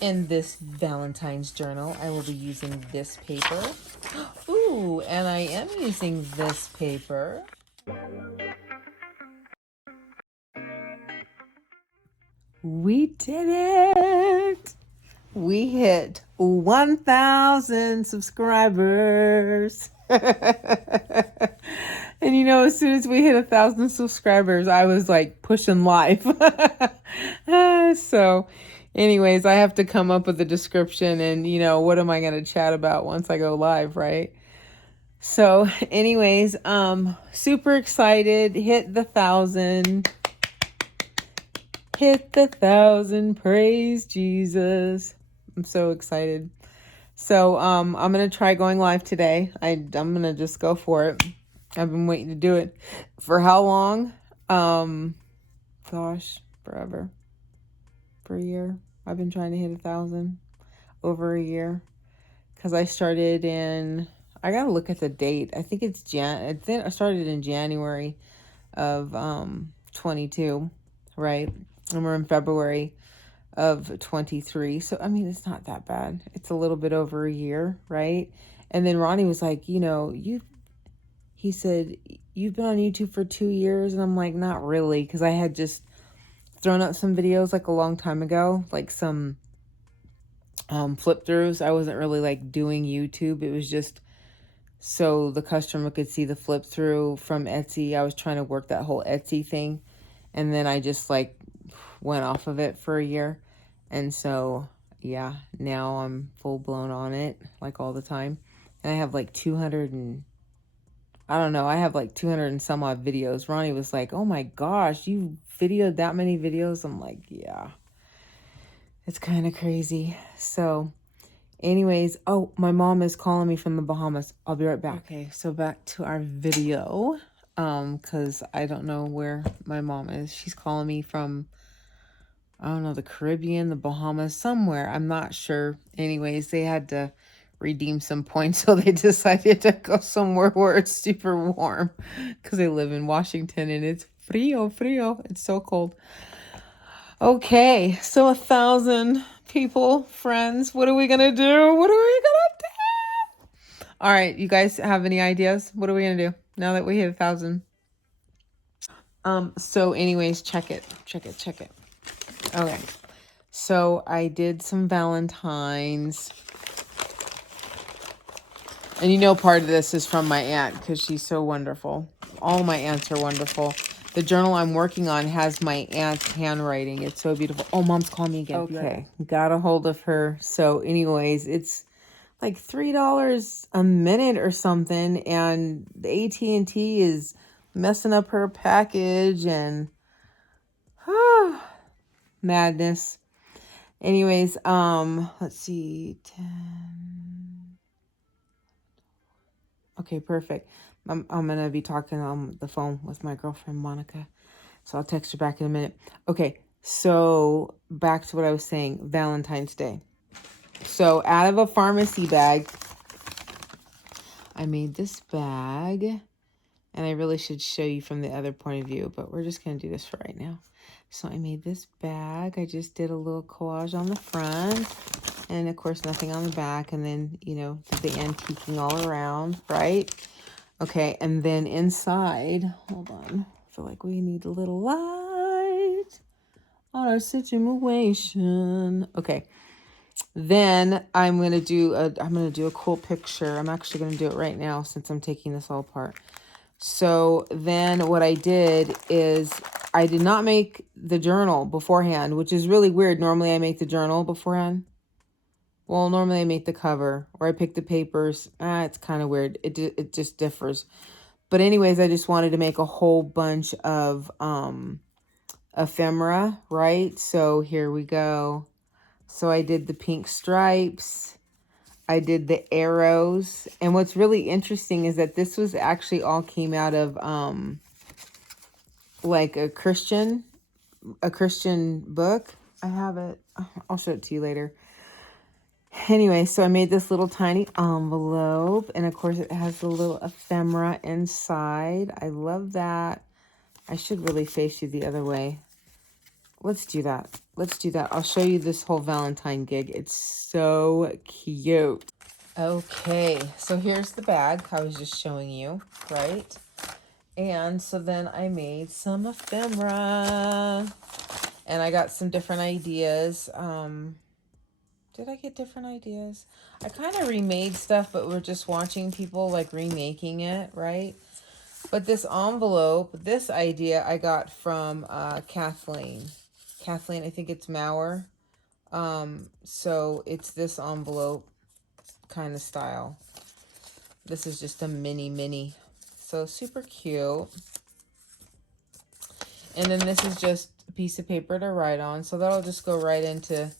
In this Valentine's journal, I will be using this paper. Ooh, and I am using this paper. We did it! We hit 1,000 subscribers. And you know, as soon as we hit 1,000 subscribers, I was like pushing live. So, anyways, I have to come up with a description and, you know, what am I going to chat about once I go live, right? So, anyways, super excited. Hit the 1,000. Hit the 1,000. Praise Jesus. I'm so excited. So, I'm going to try going live today. I'm going to just go for it. I've been waiting to do it for how long? Gosh, forever. For a year. I've been trying to hit 1,000 over a year. Because I started in, I got to look at the date. I think it's I think I started in January of 22, right? And we're in February of 23. So, I mean, it's not that bad. It's a little bit over a year, right? And then Ronnie was like, you know, he said, you've been on YouTube for 2 years. And I'm like, not really. Because I had just thrown up some videos like a long time ago, like some flip throughs. I wasn't really like doing YouTube. It was just so the customer could see the flip through from Etsy. I was trying to work that whole Etsy thing. And then I just like went off of it for a year. And so, yeah, now I'm full blown on it like all the time. And I have like 200 and I don't know. I have like 200 and some odd videos. Ronnie was like, oh my gosh, you videoed that many videos? I'm like, yeah, it's kind of crazy. So anyways, oh, my mom is calling me from the Bahamas. I'll be right back. Okay, so back to our video. Because I don't know where my mom is. She's calling me from, I don't know, the Caribbean, the Bahamas, somewhere. I'm not sure. Anyways, they had to redeem some points, so they decided to go somewhere where it's super warm because they live in Washington and it's frio. It's so cold. Okay, so 1,000 people, friends. What are we gonna do? What are we gonna do? All right, you guys have any ideas? What are we gonna do now that we hit 1,000? So anyways, check it. Okay. So I did some Valentines. And you know part of this is from my aunt because she's so wonderful. All my aunts are wonderful. The journal I'm working on has my aunt's handwriting. It's so beautiful. Oh, Mom's calling me again. Okay, got a hold of her. So anyways, it's like $3 a minute or something. And the AT&T is messing up her package and madness. Anyways, let's see. 10. Okay, perfect. I'm going to be talking on the phone with my girlfriend, Monica. So I'll text her back in a minute. Okay, so back to what I was saying, Valentine's Day. So out of a pharmacy bag, I made this bag. And I really should show you from the other point of view, but we're just going to do this for right now. So I made this bag. I just did a little collage on the front. And, of course, nothing on the back. And then, you know, did the antiquing all around, right? Okay, and then inside, hold on. I feel like we need a little light on our situation. Okay, then I'm going to do a cool picture. I'm actually going to do it right now since I'm taking this all apart. So then what I did is I did not make the journal beforehand, which is really weird. Normally I make the journal beforehand. Well, normally I make the cover or I pick the papers. It's kind of weird. It just differs. But anyways, I just wanted to make a whole bunch of ephemera, right? So here we go. So I did the pink stripes. I did the arrows. And what's really interesting is that this was actually all came out of like a Christian book. I have it. I'll show it to you later. Anyway, so I made this little tiny envelope. And of course it has the little ephemera inside. I love that. I should really face you the other way. Let's do that. Let's do that. I'll show you this whole Valentine gig. It's so cute. Okay, so here's the bag I was just showing you, right? And so then I made some ephemera. And I got some different ideas. Did I get different ideas? I kind of remade stuff, but we're just watching people like remaking it, right? But this envelope, this idea I got from Kathleen. Kathleen, I think it's Mauer. So it's this envelope kind of style. This is just a mini. So super cute. And then this is just a piece of paper to write on. So that'll just go right into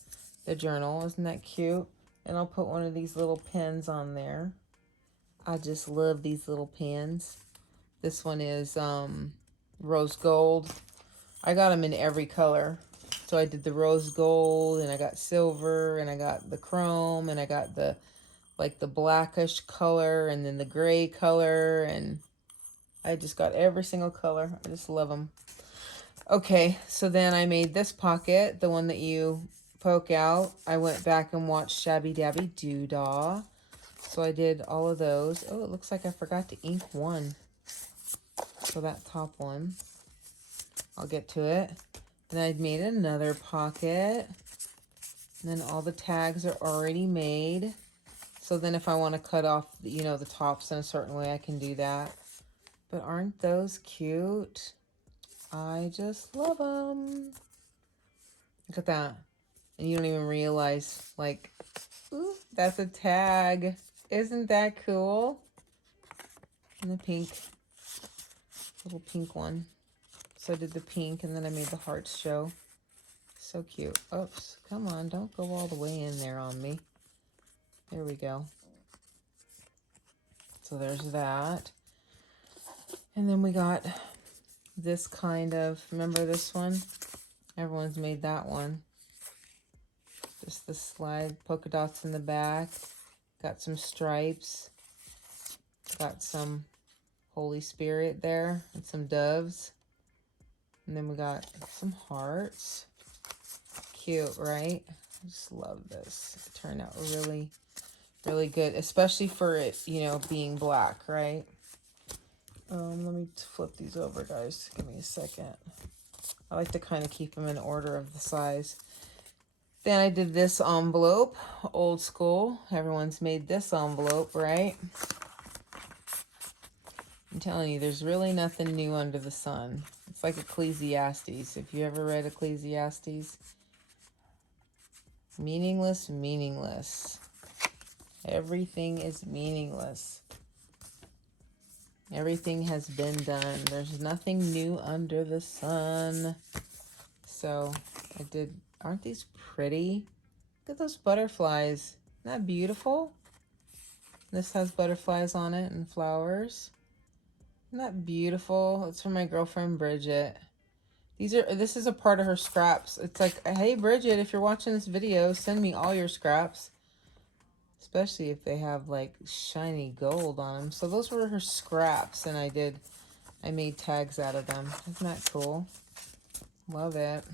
the journal. Isn't that cute? And I'll put one of these little pens on there. I just love these little pens. This one is rose gold. I got them in every color. So I did the rose gold, and I got silver, and I got the chrome, and I got the like the blackish color, and then the gray color, and I just got every single color. I just love them. Okay, so then I made this pocket, the one that you poke out. I went back and watched Shabby Dabby Doodah. So I did all of those. Oh, it looks like I forgot to ink one. So that top one. I'll get to it. Then I made another pocket. And then all the tags are already made. So then if I want to cut off, you know, the tops in a certain way, I can do that. But aren't those cute? I just love them. Look at that. And you don't even realize, like, ooh, that's a tag. Isn't that cool? And the pink, little pink one. So I did the pink, and then I made the hearts show. So cute. Oops, come on, don't go all the way in there on me. There we go. So there's that. And then we got this kind of, remember this one? Everyone's made that one. Just the slide, polka dots in the back. Got some stripes. Got some Holy Spirit there and some doves. And then we got some hearts. Cute, right? I just love this. It turned out really, really good, especially for it, you know, being black, right? Let me flip these over, guys. Give me a second. I like to kind of keep them in order of the size. Then I did this envelope, old school. Everyone's made this envelope, right? I'm telling you, there's really nothing new under the sun. It's like Ecclesiastes. If you ever read Ecclesiastes, meaningless, meaningless. Everything is meaningless. Everything has been done. There's nothing new under the sun. So I did, aren't these pretty? Look at those butterflies. Isn't that beautiful? This has butterflies on it and flowers. Isn't that beautiful? It's from my girlfriend Bridget. This is a part of her scraps. It's like, hey Bridget, if you're watching this video, send me all your scraps. Especially if they have like shiny gold on them. So those were her scraps, and I made tags out of them. Isn't that cool? Love it.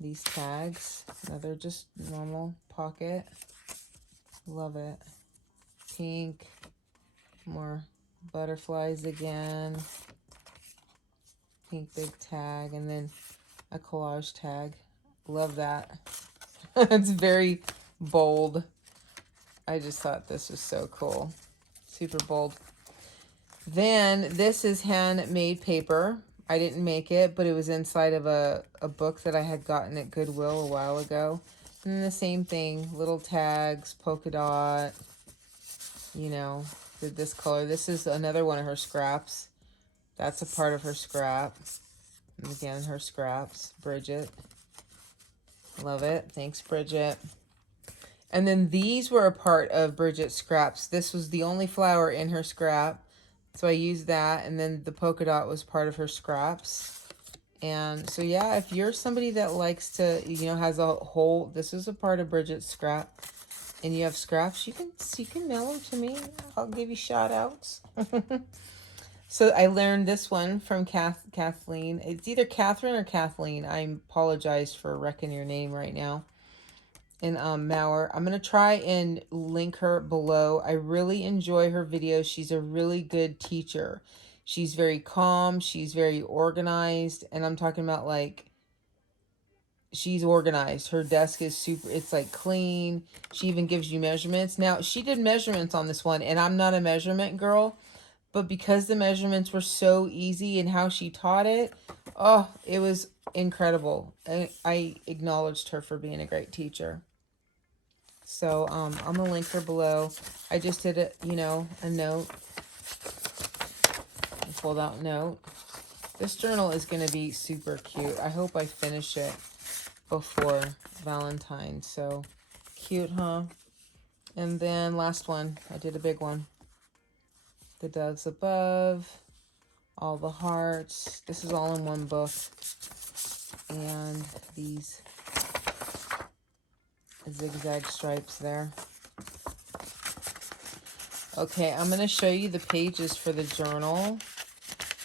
These tags, they're just normal pocket. Love it. Pink, more butterflies again. Pink big tag, and then a collage tag. Love that. It's very bold. I just thought this was so cool. Super bold. Then this is handmade paper. I didn't make it, but it was inside of a book that I had gotten at Goodwill a while ago. And then the same thing, little tags, polka dot, you know, did this color. This is another one of her scraps. That's a part of her scrap. And again, her scraps, Bridget. Love it. Thanks, Bridget. And then these were a part of Bridget's scraps. This was the only flower in her scrap. So I used that, and then the polka dot was part of her scraps. And so yeah, if you're somebody that likes to, you know, has a whole, this is a part of Bridget's scrap, and you have scraps, you can mail them to me. I'll give you shout outs. So I learned this one from Kathleen. It's either Catherine or Kathleen. I apologize for wrecking your name right now. And Mauer. I'm going to try and link her below. I really enjoy her videos. She's a really good teacher. She's very calm. She's very organized. And I'm talking about like, she's organized. Her desk is super, it's like clean. She even gives you measurements. Now, she did measurements on this one, and I'm not a measurement girl, but because the measurements were so easy and how she taught it, oh, it was incredible. I acknowledged her for being a great teacher. So I'm gonna link her below. I just did a note, a fold out note. This journal is gonna be super cute. I hope I finish it before Valentine's. So cute, huh? And then last one, I did a big one. The doves above, all the hearts. This is all in one book. And these zigzag stripes there. Okay, I'm going to show you the pages for the journal.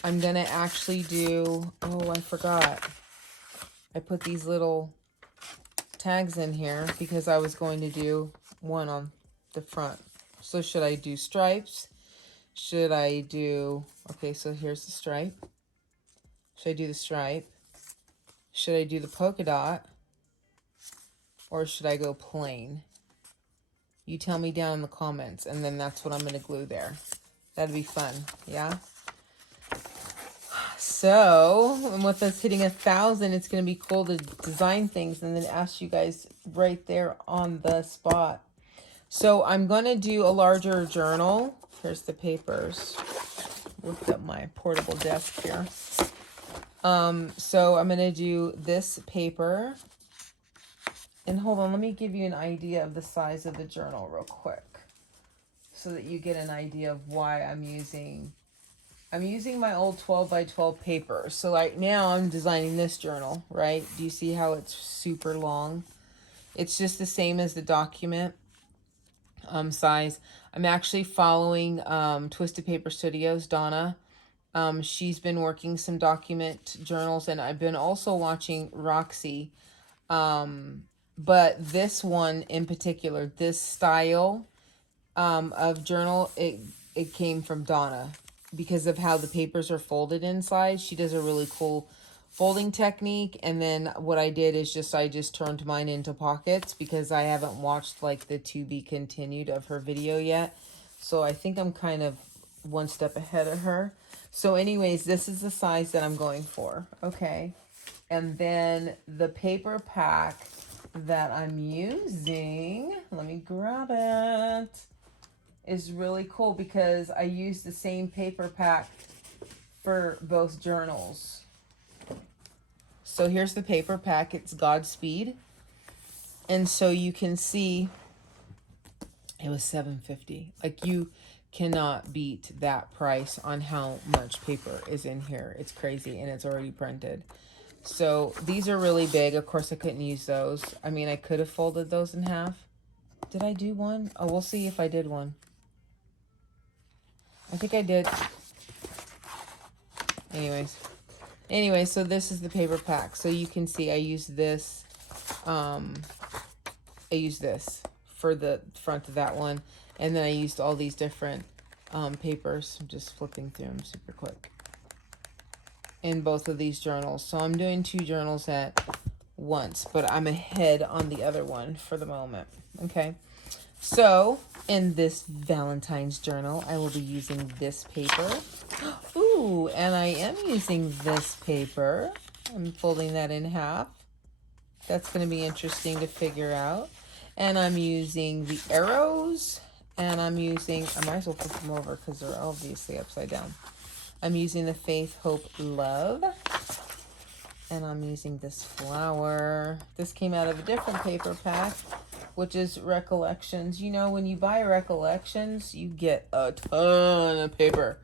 I'm going to actually do, oh, I forgot. I put these little tags in here because I was going to do one on the front. So should I do stripes? Should I do, okay, so here's the stripe. Should I do the stripe? Should I do the polka dot? Or should I go plain? You tell me down in the comments, and then that's what I'm going to glue there. That'd be fun, yeah? So, and with us hitting 1,000, it's going to be cool to design things and then ask you guys right there on the spot. So I'm going to do a larger journal. Here's the papers. Lift up my portable desk here. So I'm going to do this paper. And hold on, let me give you an idea of the size of the journal real quick, so that you get an idea of why I'm using my old 12 by 12 paper. So right now I'm designing this journal, right? Do you see how it's super long? It's just the same as the document size. I'm actually following Twisted Paper Studios, Donna. She's been working some document journals, and I've been also watching Roxy. But this one in particular, this style of journal, it came from Donna because of how the papers are folded inside. She does a really cool folding technique. And then what I did is I just turned mine into pockets because I haven't watched like the to be continued of her video yet. So I think I'm kind of one step ahead of her. So anyways, this is the size that I'm going for. Okay. And then the paper pack that I'm using, let me grab it, is really cool because I use the same paper pack for both journals. So here's the paper pack. It's Godspeed. And so you can see it was $7.50. Like, you cannot beat that price on how much paper is in here. It's crazy, and it's already printed. So these are really big. Of course, I couldn't use those. I mean, I could have folded those in half. Did I do one? Oh, we'll see if I did one. I think I did. Anyway, so this is the paper pack. So you can see I use this. I use this for the front of that one. And then I used all these different papers. I'm just flipping through them super quick. In both of these journals. So I'm doing 2 journals at once, but I'm ahead on the other one for the moment. Okay. So in this Valentine's journal, I will be using this paper. Ooh, and I am using this paper. I'm folding that in half. That's going to be interesting to figure out. And I'm using the arrows, and I might as well flip them over because they're obviously upside down. I'm using the Faith, Hope, Love. And I'm using this flower. This came out of a different paper pack, which is Recollections. You know, when you buy Recollections, you get a ton of paper.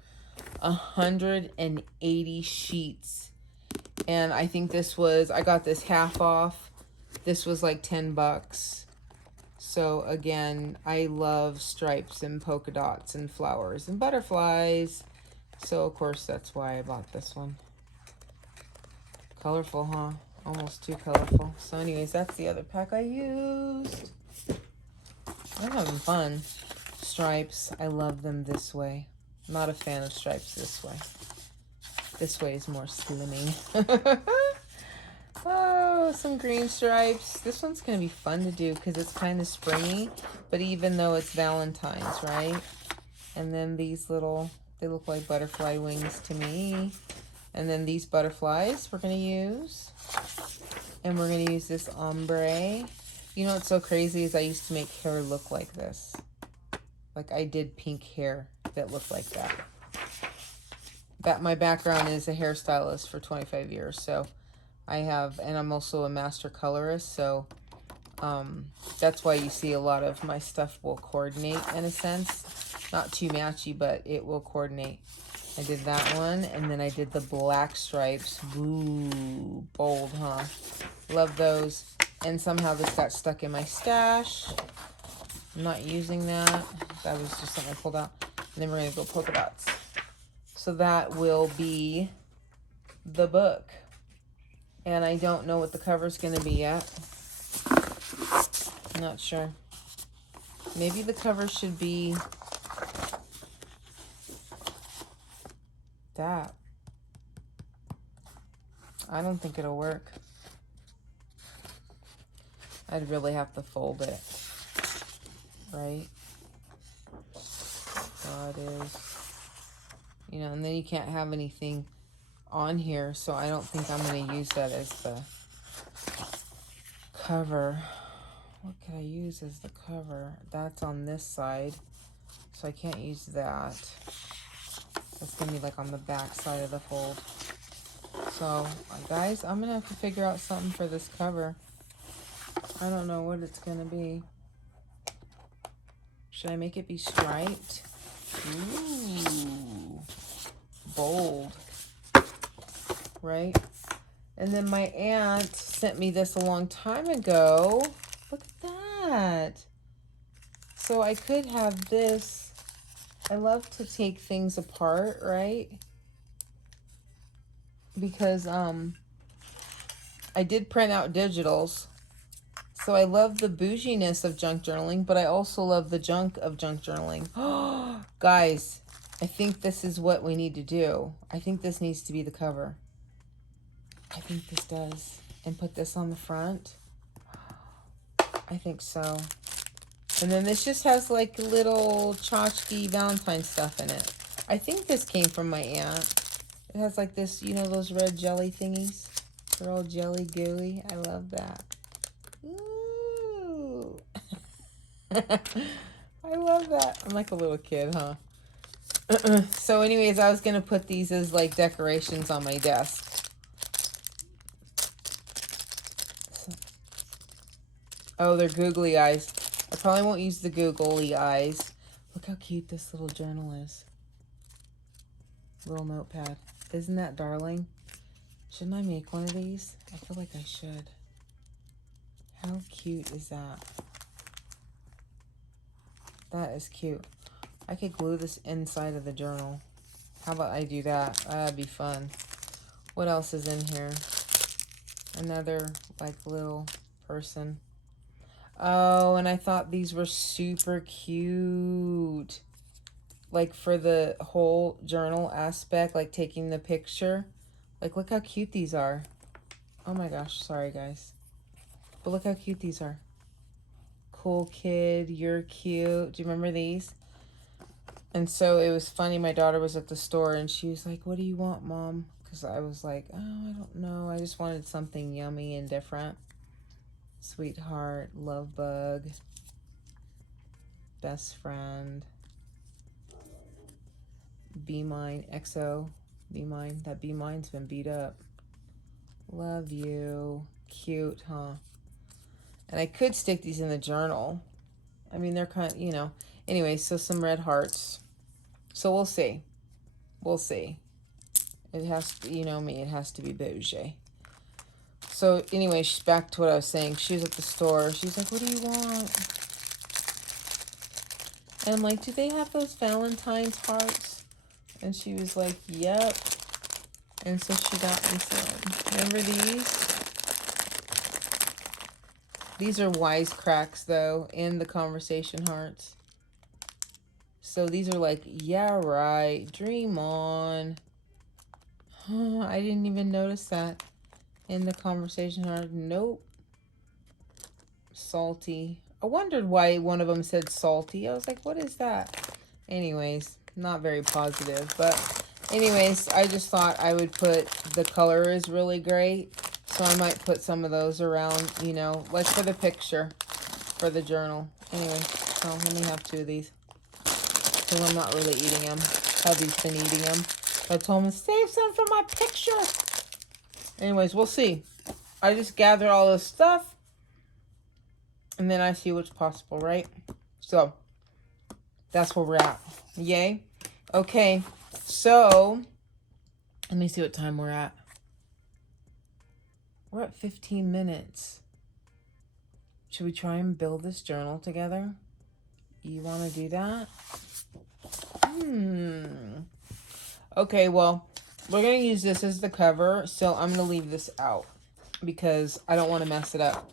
180 sheets. And I think I got this half off. This was like $10. So again, I love stripes and polka dots and flowers and butterflies. So, of course, that's why I bought this one. Colorful, huh? Almost too colorful. So, anyways, that's the other pack I used. I'm having fun. Stripes, I love them this way. I'm not a fan of stripes this way. This way is more slimming. Oh, some green stripes. This one's going to be fun to do because it's kind of springy, but even though it's Valentine's, right? And then these little, they look like butterfly wings to me. And then these butterflies we're going to use. And we're going to use this ombre. You know what's so crazy is I used to make hair look like this. Like I did pink hair that looked like that. My background is a hairstylist for 25 years, so I have, and I'm also a master colorist, so that's why you see a lot of my stuff will coordinate in a sense. Not too matchy, but it will coordinate. I did that one, and then I did the black stripes. Ooh, bold, huh? Love those. And somehow this got stuck in my stash. I'm not using that. That was just something I pulled out. And then we're going to go polka dots. So that will be the book. And I don't know what the cover's going to be yet. I'm not sure. Maybe the cover should be that. I don't think it'll work. I'd really have to fold it. Right? So it is. You know, and then you can't have anything on here, so I don't think I'm going to use that as the cover. What could I use as the cover? That's on this side, so I can't use that. That's going to be like on the back side of the fold. So, guys, I'm going to have to figure out something for this cover. I don't know what it's going to be. Should I make it be striped? Ooh. Bold. Right? And then my aunt sent me this a long time ago. Look at that. So I could have this. I love to take things apart, right? Because I did print out digitals. So I love the bouginess of junk journaling, but I also love the junk of junk journaling. Guys, I think this is what we need to do. I think this needs to be the cover. I think this does. And put this on the front. I think so. And then this just has like little tchotchke Valentine stuff in it. I think this came from my aunt. It has like this, you know, those red jelly thingies. They're all jelly gooey. I love that. Ooh. I love that. I'm like a little kid, huh? So anyways, I was going to put these as like decorations on my desk. Oh, they're googly eyes. I probably won't use the googly eyes. Look how cute this little journal is. Little notepad. Isn't that darling? Shouldn't I make one of these? I feel like I should. How cute is that? That is cute. I could glue this inside of the journal. How about I do that? That'd be fun. What else is in here? Another like little person. Oh, and I thought these were super cute. Like for the whole journal aspect, like taking the picture. Like look how cute these are. Oh my gosh, sorry guys. But look how cute these are. Cool kid, you're cute. Do you remember these? And so it was funny, my daughter was at the store and she was like, what do you want, Mom? Because I was like, oh, I don't know. I just wanted something yummy and different. Sweetheart, love bug, best friend, be mine, XO, be mine. That be mine's been beat up. Love you. Cute, huh? And I could stick these in the journal. I mean, they're kind of, you know. Anyway, so some red hearts. So we'll see. We'll see. It has to, you know me, it has to be bougie. So anyway, back to what I was saying. She was at the store. She's like, what do you want? And I'm like, do they have those Valentine's hearts? And she was like, yep. And so she got me some. Remember these? These are wisecracks, though, in the conversation hearts. So these are like, yeah, right. Dream on. I didn't even notice that in the conversation heart. Nope. Salty. I wondered why one of them said salty. I was like, what is that? Anyways, not very positive. But anyways, I just thought I would put, the color is really great. So I might put some of those around, you know, like for the picture, for the journal. Anyway, so let me have 2 of these. Because I'm not really eating them. Hubby's been eating them. I told him, save some for my picture. Anyways, we'll see. I just gather all this stuff. And then I see what's possible, right? So, that's where we're at. Yay. Okay. So, let me see what time we're at. We're at 15 minutes. Should we try and build this journal together? You want to do that? Okay, well, we're going to use this as the cover, so I'm going to leave this out because I don't want to mess it up.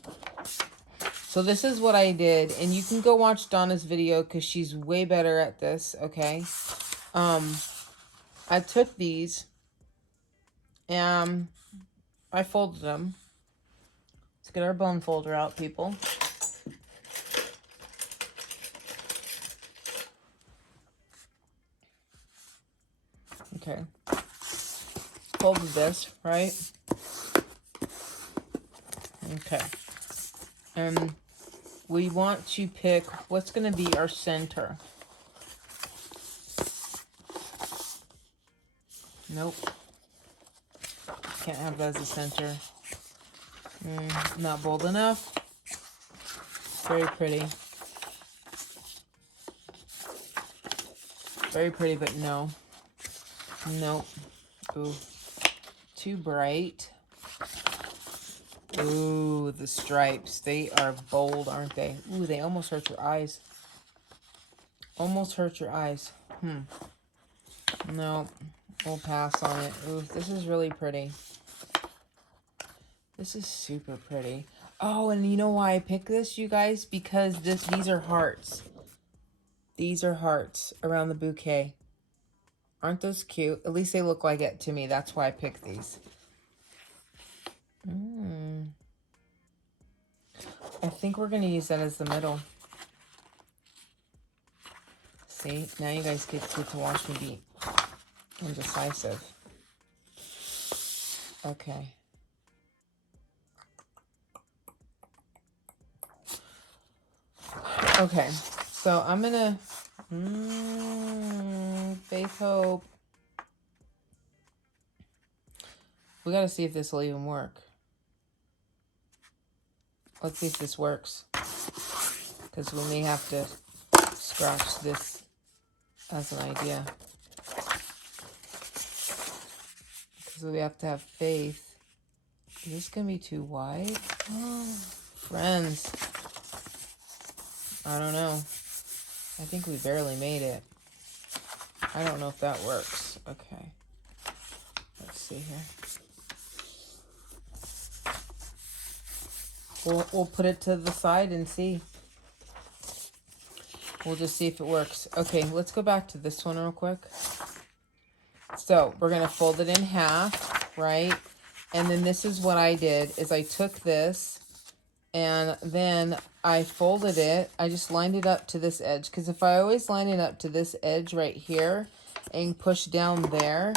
So this is what I did, and you can go watch Donna's video because she's way better at this, okay? I took these and I folded them. Let's get our bone folder out, people. Okay. Folded this, right? Okay. And we want to pick what's going to be our center. Nope. Can't have that as a center. Not bold enough. Very pretty. Very pretty, but no. Nope. Ooh. Too bright. Ooh, the stripes. They are bold, aren't they? Ooh, they almost hurt your eyes. Almost hurt your eyes. No. We'll pass on it. Ooh, this is really pretty. This is super pretty. Oh, and you know why I picked this, you guys? Because these are hearts. These are hearts around the bouquet. Aren't those cute? At least they look like it to me. That's why I picked these. I think we're going to use that as the middle. See? Now you guys get to watch me be indecisive. Okay. Okay. So I'm going to... faith, hope. We got to see if this will even work. Let's see if this works. Because we may have to scratch this as an idea. Because we have to have faith. Is this going to be too wide? Oh, friends. I don't know. I think we barely made it. I don't know if that works. Okay. Let's see here. We'll put it to the side and see. We'll just see if it works. Okay, let's go back to this one real quick. So we're going to fold it in half, right? And then this is what I did, is I took this and then I folded it. I just lined it up to this edge. Because if I always line it up to this edge right here and push down there,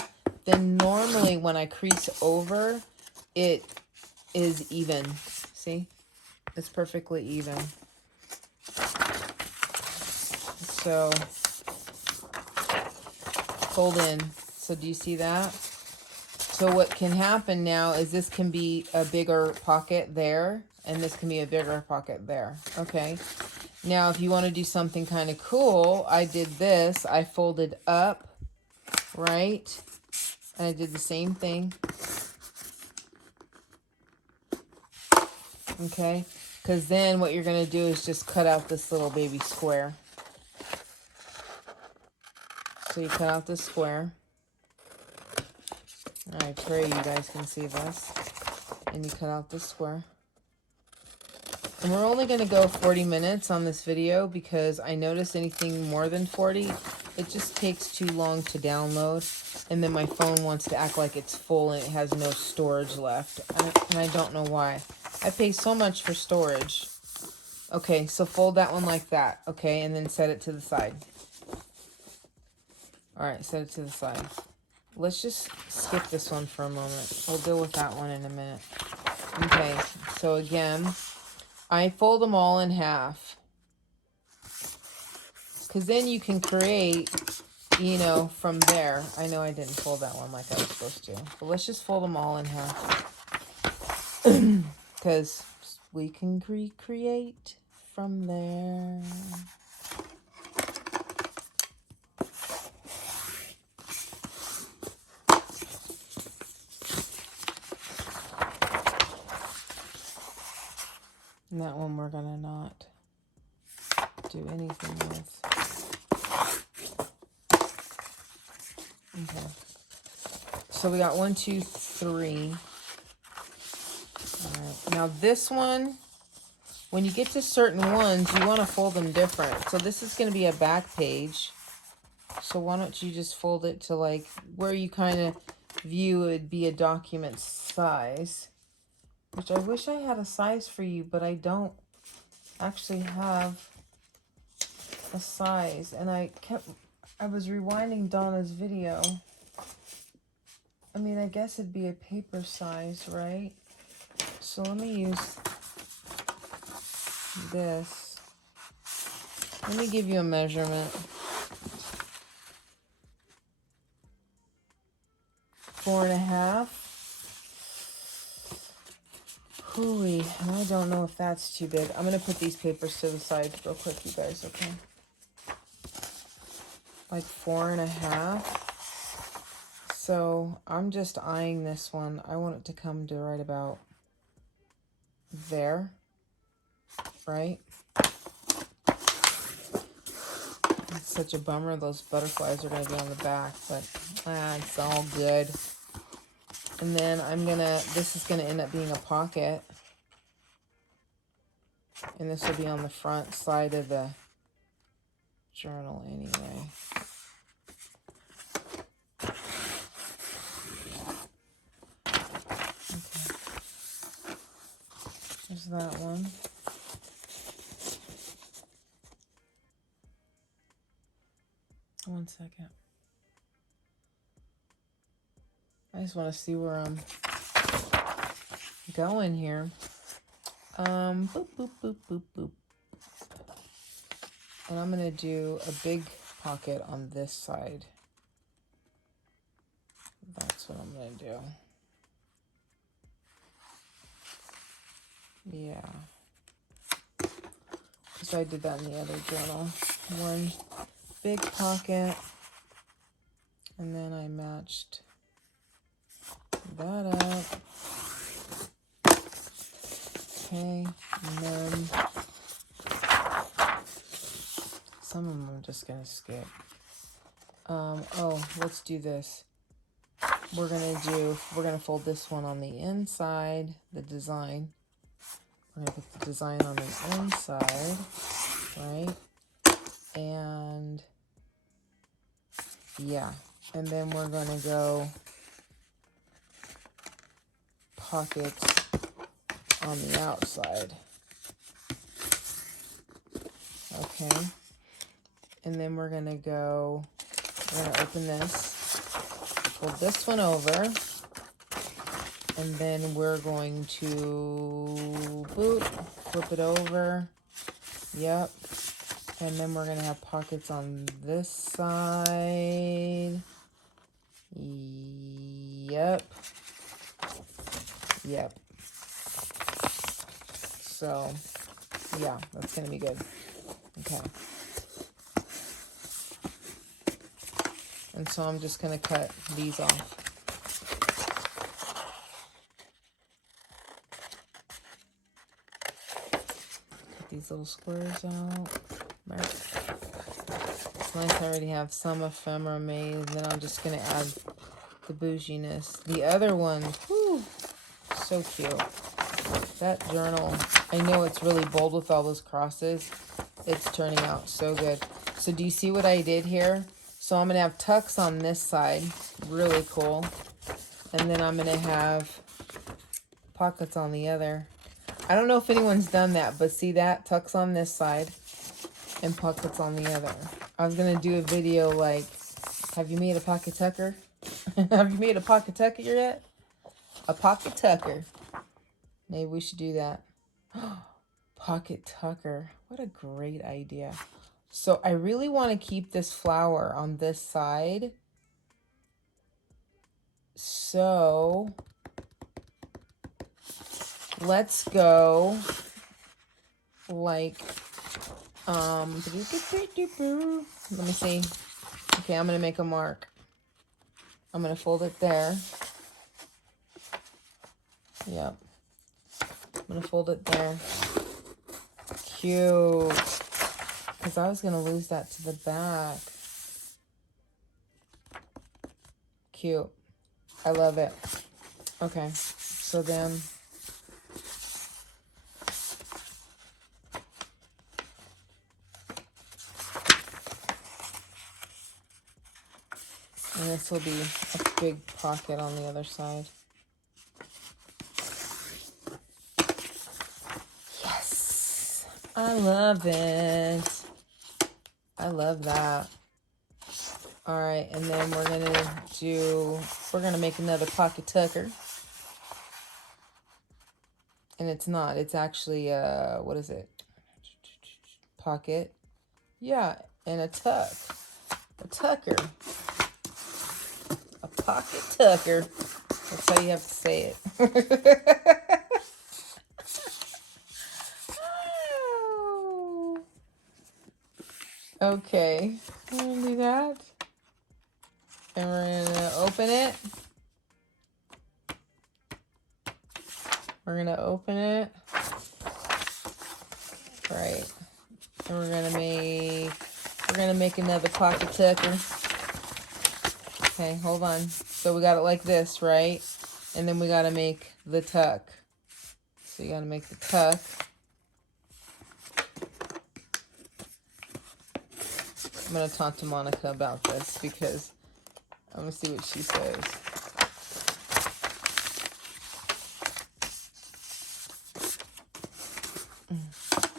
then normally when I crease over, it is even. See? It's perfectly even. So, fold in. So do you see that? So what can happen now is this can be a bigger pocket there, and this can be a bigger pocket there. Okay. Now, if you want to do something kind of cool, I did this. I folded up, right? And I did the same thing. Okay. Because then what you're going to do is just cut out this little baby square. So you cut out this square. I pray you guys can see this. And you cut out the square. And we're only going to go 40 minutes on this video because I noticed anything more than 40, it just takes too long to download. And then my phone wants to act like it's full and it has no storage left. And I don't know why. I pay so much for storage. Okay, so fold that one like that. Okay, and then set it to the side. Alright, set it to the side. Let's just skip this one for a moment. We'll deal with that one in a minute. Okay, so again, I fold them all in half. Because then you can create, you know, from there. I know I didn't fold that one like I was supposed to. But let's just fold them all in half. Because we can recreate from there. And that one we're gonna not do anything with. Okay. So we got 1, 2, 3. All right. Now this one, when you get to certain ones, you want to fold them different. So this is going to be a back page. So why don't you just fold it to like where you kind of view it would be a document size. Which I wish I had a size for you, but I don't actually have a size. And I was rewinding Donna's video. I mean, I guess it'd be a paper size, right? So let me use this. Let me give you a measurement. 4.5. Hooey, and I don't know if that's too big. I'm gonna put these papers to the side real quick, you guys, okay? Like 4.5. So I'm just eyeing this one. I want it to come to right about there, right? It's such a bummer. Those butterflies are gonna be on the back, but it's all good. And then this is gonna end up being a pocket. And this will be on the front side of the journal anyway. Okay. There's that one. One second. I just want to see where I'm going here. Boop, boop, boop, boop, boop. And I'm going to do a big pocket on this side. That's what I'm going to do. Yeah. Because I did that in the other journal. One big pocket. And then I matched that up. Okay, and then some of them I'm just gonna skip. Oh, let's do this. We're gonna fold this one on the inside, the design. We're gonna put the design on the inside, right? And yeah, and then we're gonna go pockets on the outside. Okay. And then we're gonna open this, fold this one over, and then we're going to flip it over. Yep. And then we're gonna have pockets on this side. Yep. Yep. So, yeah, that's gonna be good. Okay. And so I'm just gonna cut these off. Cut these little squares out. Right. It's nice I already have some ephemera made. Then I'm just gonna add the bouginess. The other one, whew, so cute. That journal, I know it's really bold with all those crosses. It's turning out so good. So do you see what I did here? So I'm going to have tucks on this side. Really cool. And then I'm going to have pockets on the other. I don't know if anyone's done that, but see that? Tucks on this side and pockets on the other. I was going to do a video like, have you made a pocket tucker? Have you made a pocket tucker yet? A pocket tucker. Maybe we should do that. Pocket tucker. What a great idea. So I really want to keep this flower on this side. So let's go like, let me see. Okay, I'm going to make a mark. I'm going to fold it there. Yep. I'm going to fold it there. Cute. Because I was going to lose that to the back. Cute. I love it. Okay. So then... and this will be a big pocket on the other side. Yes! I love it. I love that. All right, and then we're gonna make another pocket tucker. And it's not, it's actually, what is it? Pocket. Yeah, and a tuck. A tucker. A pocket tucker. That's how you have to say it. Okay, I'm gonna do that. And we're gonna open it. We're gonna open it. Right. And we're gonna make another pocket tucker. Okay, hold on. So we got it like this, right? And then we gotta make the tuck. So you gotta make the tuck. I'm gonna talk to Monica about this because I'm gonna see what she says.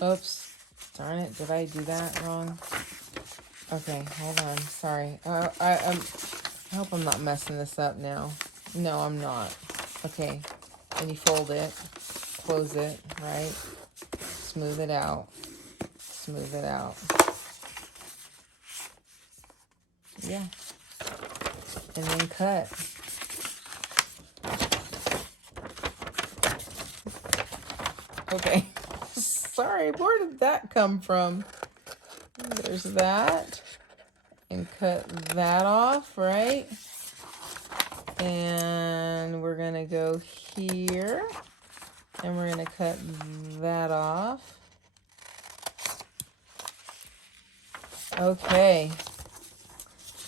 Oops. Darn it. Did I do that wrong? Okay, hold on. Sorry. I hope I'm not messing this up now. No, I'm not. Okay. And you fold it. Close it, right? Smooth it out. Smooth it out. Yeah. And then cut. Okay. Sorry, where did that come from? There's that. And cut that off, right? And we're gonna go here. And we're gonna cut that off. Okay.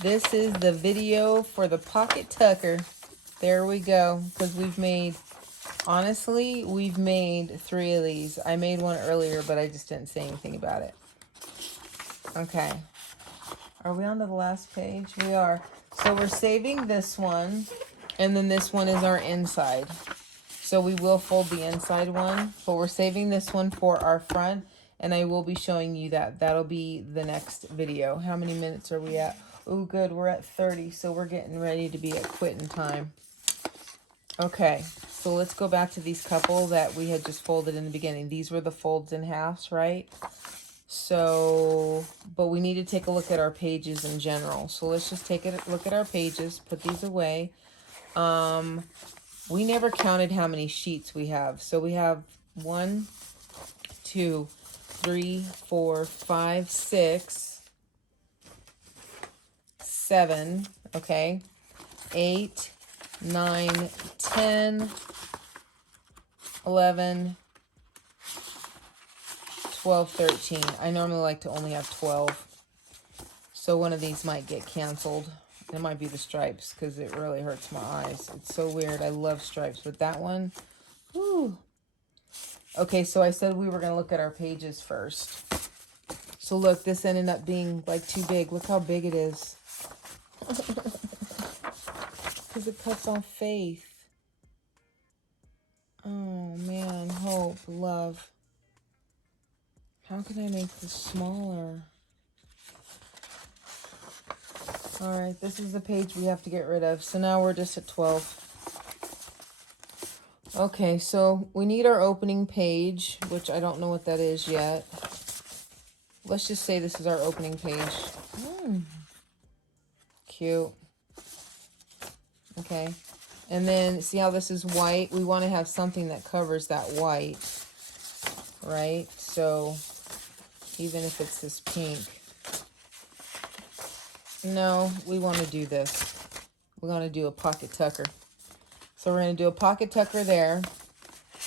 This is the video for the pocket tucker. There we go. Because honestly, we've made 3 of these. I made one earlier, but I just didn't say anything about it. Okay. Are we on to the last page? We are. So we're saving this one. And then this one is our inside. So we will fold the inside one. But we're saving this one for our front. And I will be showing you that. That'll be the next video. How many minutes are we at? Oh, good. We're at 30. So we're getting ready to be at quitting time. Okay. So let's go back to these couple that we had just folded in the beginning. These were the folds in halves, right? So, but we need to take a look at our pages in general. So let's just take a look at our pages, put these away. We never counted how many sheets we have. So we have 1, 2, 3, 4, 5, 6, 7, okay, 8, 9, 10, 11, 12, 13. I normally like to only have 12. So one of these might get canceled. It might be the stripes because it really hurts my eyes. It's so weird. I love stripes, but that one, whew. Okay, so I said we were going to look at our pages first. So look, this ended up being like too big. Look how big it is. Because it cuts off faith. Oh man, hope, love. How can I make this smaller? All right, this is the page we have to get rid of. So now we're just at 12. Okay, so we need our opening page, which I don't know what that is yet. Let's just say this is our opening page. Cute. Okay. And then see how this is white? We want to have something that covers that white, right? So even if it's this pink. No, we want to do this. We're going to do a pocket tucker. So we're going to do a pocket tucker there.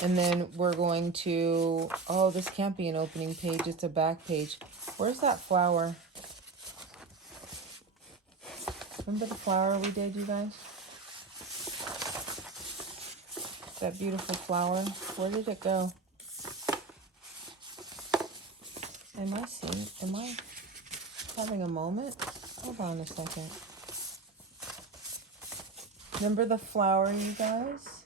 And then we're going to, oh, this can't be an opening page. It's a back page. Where's that flower? Remember the flower we did, you guys? That beautiful flower. Where did it go? Am I having a moment? Hold on a second. Remember the flower, you guys?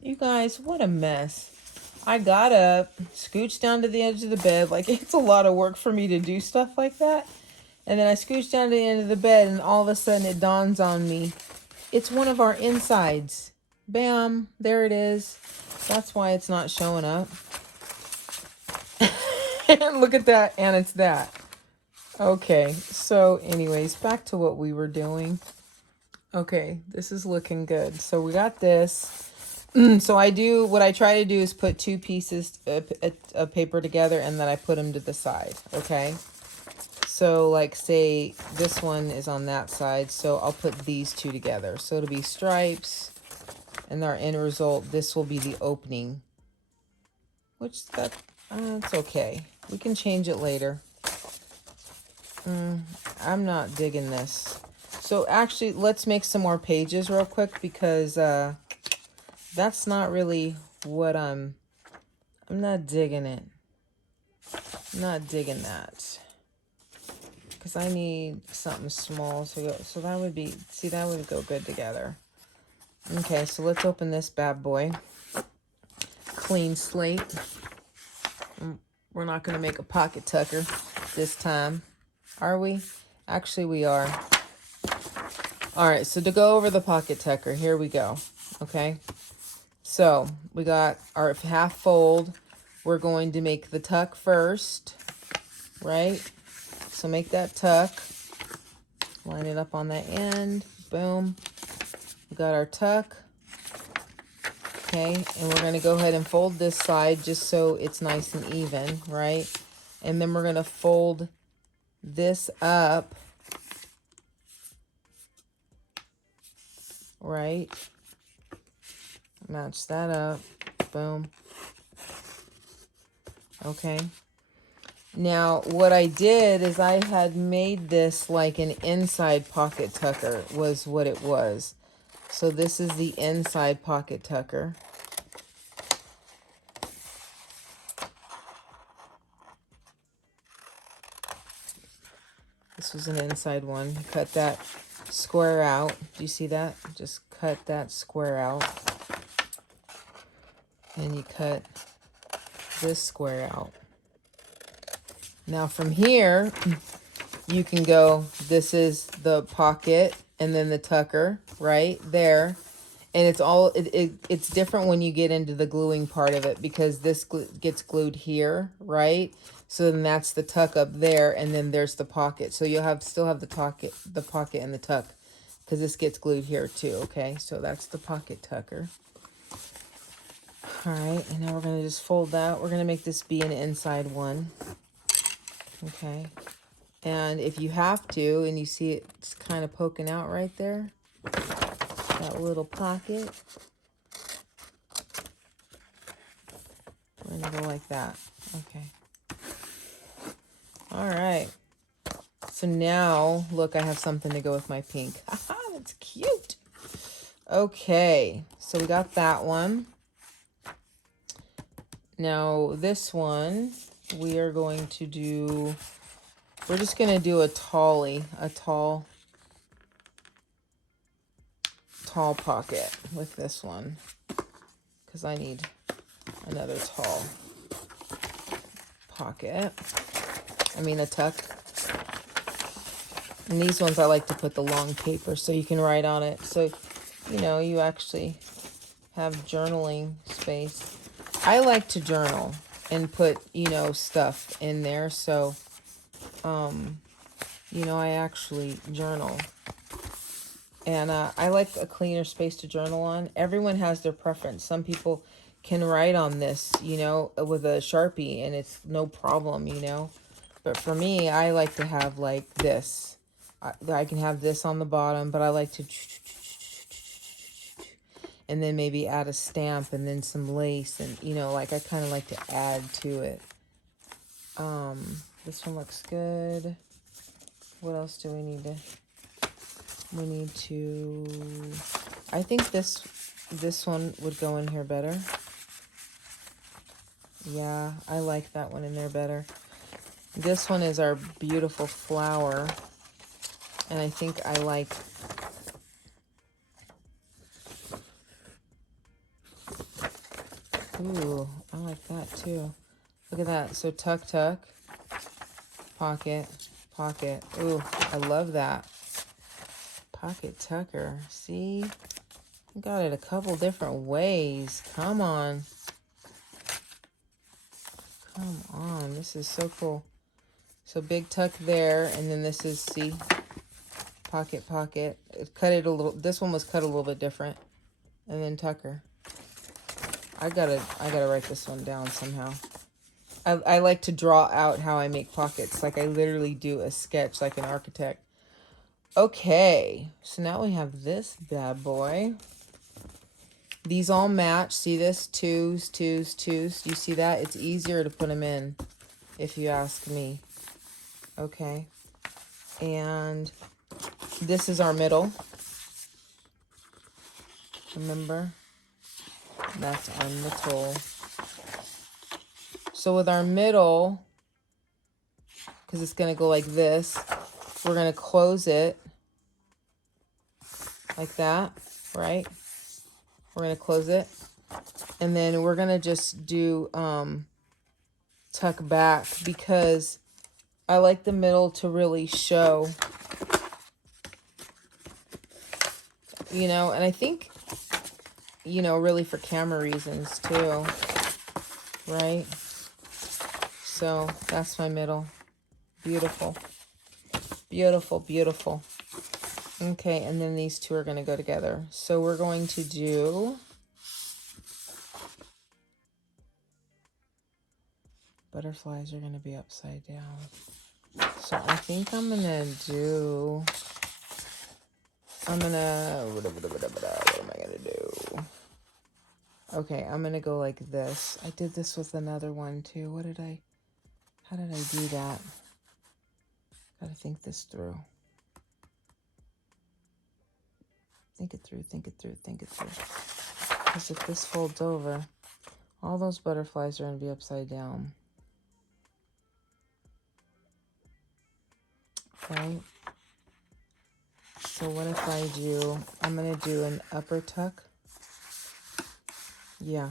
You guys, what a mess. I got up, scooched down to the edge of the bed. Like, it's a lot of work for me to do stuff like that. And then I scooched down to the end of the bed, and all of a sudden it dawns on me. It's one of our insides. Bam, there it is. That's why it's not showing up. And look at that, and it's that. Okay, so anyways, back to what we were doing. Okay, this is looking good. So we got this. So what I try to do is put two pieces of paper together, and then I put them to the side, okay? So like say this one is on that side, so I'll put these two together. So it'll be stripes, and our end result, this will be the opening. Which it's okay. We can change it later. I'm not digging this. So actually, let's make some more pages real quick because that's not really what I'm not digging it. I'm not digging that. Because I need something small to go. So that would be, see, that would go good together. Okay, so let's open this bad boy. Clean slate. We're not going to make a pocket tucker this time. Are we? Actually, we are. All right, so to go over the pocket tucker, here we go. Okay. So we got our half fold. We're going to make the tuck first, right? So make that tuck. Line it up on that end. Boom. We got our tuck. Okay, and we're going to go ahead and fold this side just so it's nice and even, right? And then we're going to fold this up, right? Match that up. Boom. Okay. Now, what I did is I had made this like an inside pocket tucker was what it was. So this is the inside pocket tucker. This was an inside one. Cut that square out. Do you see that? Just cut that square out. And you cut this square out. Now from here, you can go, this is the pocket and then the tucker right there. And it's all, it's different when you get into the gluing part of it because this gets glued here, right? So then that's the tuck up there, and then there's the pocket. So you'll still have the pocket and the tuck because this gets glued here too, okay? So that's the pocket tucker. All right, and now we're going to just fold that. We're going to make this be an inside one. Okay. And if you have to, and you see it's kind of poking out right there, that little pocket, We're gonna go like that. Okay. All right. So now, look, I have something to go with my pink. Haha, that's cute. Okay, so we got that one. Now this one, we are going to do, we're just going to do a tall pocket with this one, because I need another tall pocket. I mean a tuck. And these ones I like to put the long paper so you can write on it. So, you know, you actually have journaling space. I like to journal and put, you know, stuff in there. So, you know, I actually journal. And I like a cleaner space to journal on. Everyone has their preference. Some people can write on this, you know, with a Sharpie and it's no problem, you know. But for me, I like to have like this. I can have this on the bottom, but I like to, and then maybe add a stamp and then some lace, and you know, like I kind of like to add to it. This one looks good. What else do we need to? We need to, I think this one would go in here better. Yeah, I like that one in there better. This one is our beautiful flower. And I think I like, ooh, I like that too. Look at that. So tuck, tuck, pocket, pocket. Ooh, I love that. Pocket tucker. See? I got it a couple different ways. Come on. Come on. This is so cool. So big tuck there, and then this is, see, pocket, pocket. Cut it a little, this one was cut a little bit different. And then tucker. I gotta write this one down somehow. I like to draw out how I make pockets. Like I literally do a sketch like an architect. Okay, so now we have this bad boy. These all match. See this? Twos, twos, twos. You see that? It's easier to put them in, if you ask me. Okay. And this is our middle. Remember? That's our middle. So with our middle, because it's going to go like this, we're going to close it like that, right? We're going to close it. And then we're going to just do tuck back, because I like the middle to really show, you know, and I think, you know, really for camera reasons too, right? So that's my middle. Beautiful. Beautiful, beautiful. Okay, and then these two are going to go together. So we're going to do butterflies are going to be upside down. So I think I'm going to do, what am I going to do? Okay, I'm going to go like this. I did this with another one too. How did I do that? Gotta think this through. Think it through, think it through, think it through. Because if this folds over, all those butterflies are going to be upside down. Right? So what if I do, I'm going to do an upper tuck. Yeah.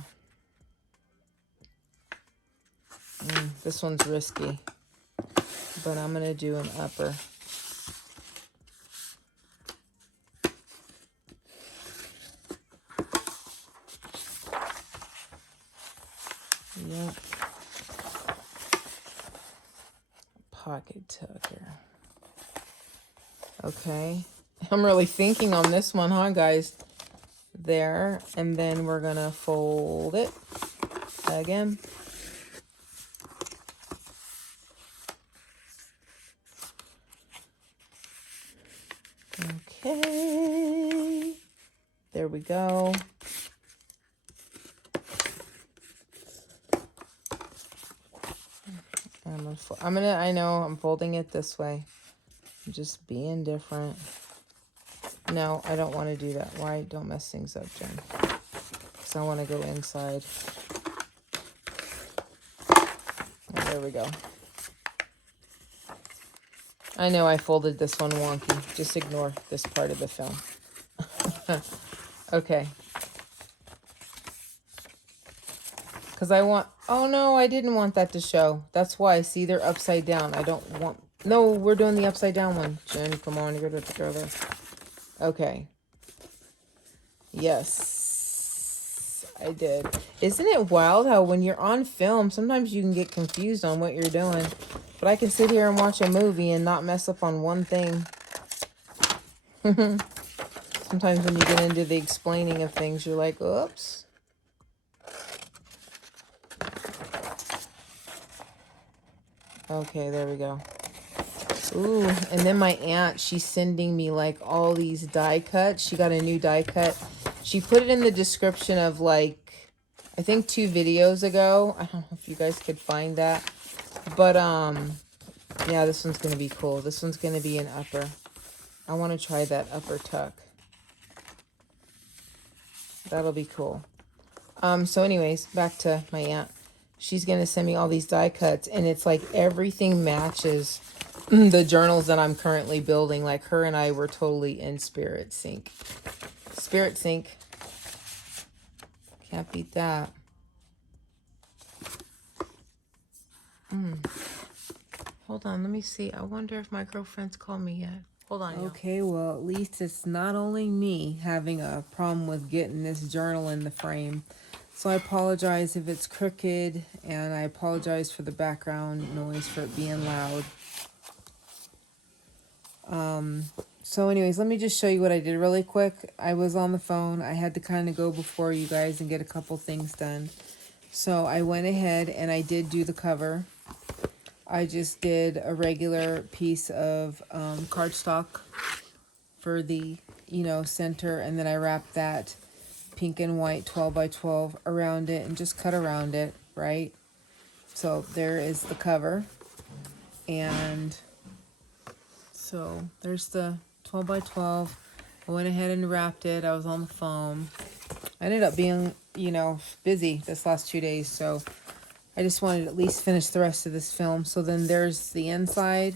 This one's risky, but I'm going to do an upper. Yep. Pocket tucker. Okay. I'm really thinking on this one, huh, guys? There. And then we're going to fold it again. Okay. There we go. I know I'm folding it this way. I'm just being different. No, I don't want to do that. Why? Don't mess things up, Jen. Because I want to go inside. Oh, there we go. I know I folded this one wonky. Just ignore this part of the film. Okay. Because I want... Oh, no, I didn't want that to show. That's why. See, they're upside down. I don't want... No, we're doing the upside down one. Jen, come on. You're going to go there. Okay. Yes, I did. Isn't it wild how when you're on film, sometimes you can get confused on what you're doing. But I can sit here and watch a movie and not mess up on one thing. Sometimes when you get into the explaining of things, you're like, oops. Okay, there we go. Ooh, and then my aunt, she's sending me like all these die cuts. She got a new die cut. She put it in the description of like, I think 2 videos ago. I don't know if you guys could find that. But, yeah, this one's going to be cool. This one's going to be an upper. I want to try that upper tuck. That'll be cool. So anyways, back to my aunt. She's going to send me all these die cuts, and it's like everything matches the journals that I'm currently building. Like her and I were totally in spirit sync. Spirit sync. Can't beat that. Hold on, let me see. I wonder if my girlfriends called me yet. Hold on. Okay, well, at least it's not only me having a problem with getting this journal in the frame. So I apologize if it's crooked, and I apologize for the background noise for it being loud. So anyways, let me just show you what I did really quick. I was on the phone. I had to kind of go before you guys and get a couple things done. So I went ahead and I did do the cover. I just did a regular piece of cardstock for the, center, and then I wrapped that pink and white 12 by 12 around it and just cut around it, right? So there is the cover, and so there's the 12 by 12. I went ahead and wrapped it. I was on the phone. I ended up being, busy this last 2 days, so I just wanted to at least finish the rest of this film. So then there's the inside.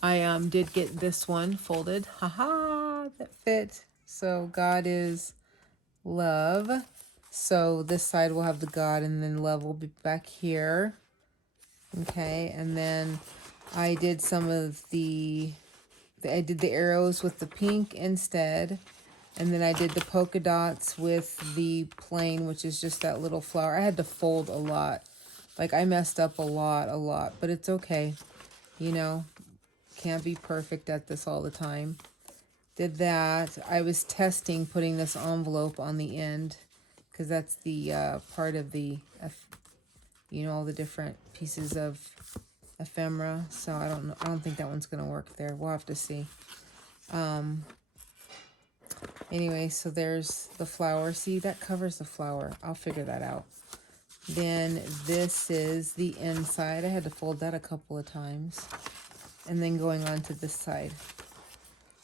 I did get this one folded. Haha, that fit. So God is love. So this side will have the God, and then love will be back here. Okay, and then I did I did the arrows with the pink instead. And then I did the polka dots with the plain, which is just that little flower. I had to fold a lot. Like, I messed up a lot. But it's okay. Can't be perfect at this all the time. Did that. I was testing putting this envelope on the end, because that's the part of the, all the different pieces of ephemera. So I don't think that one's going to work there. We'll have to see. Anyway, so there's the flower. See, that covers the flower. I'll figure that out. Then this is the inside. I had to fold that a couple of times. And then going on to this side.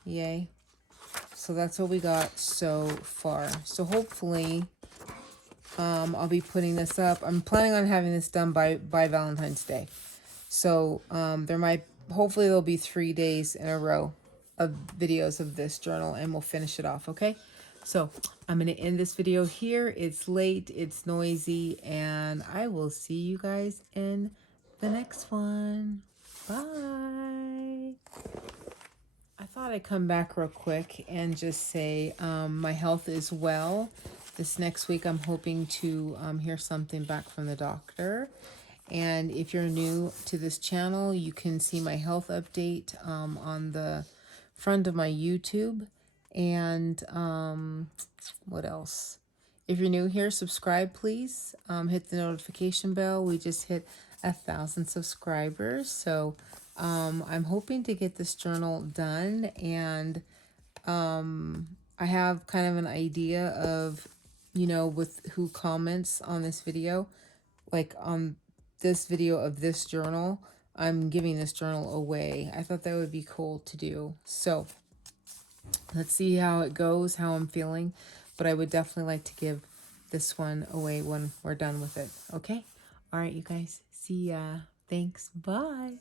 Yay. So that's what we got so far. So hopefully, I'll be putting this up. I'm planning on having this done by Valentine's Day. So hopefully there'll be 3 days in a row of videos of this journal, and we'll finish it off, okay? So I'm going to end this video here. It's late, it's noisy, and I will see you guys in the next one. Bye. I thought I'd come back real quick and just say my health is well. This next week I'm hoping to hear something back from the doctor. And if you're new to this channel, you can see my health update on the front of my YouTube. And what else? If you're new here, subscribe, please. Hit the notification bell. We just hit 1,000 subscribers. So I'm hoping to get this journal done. And I have kind of an idea of, with who comments on this video. Like on this video of this journal, I'm giving this journal away. I thought that would be cool to do. So let's see how it goes, how I'm feeling. But I would definitely like to give this one away when we're done with it. Okay? All right, you guys. See ya. Thanks. Bye.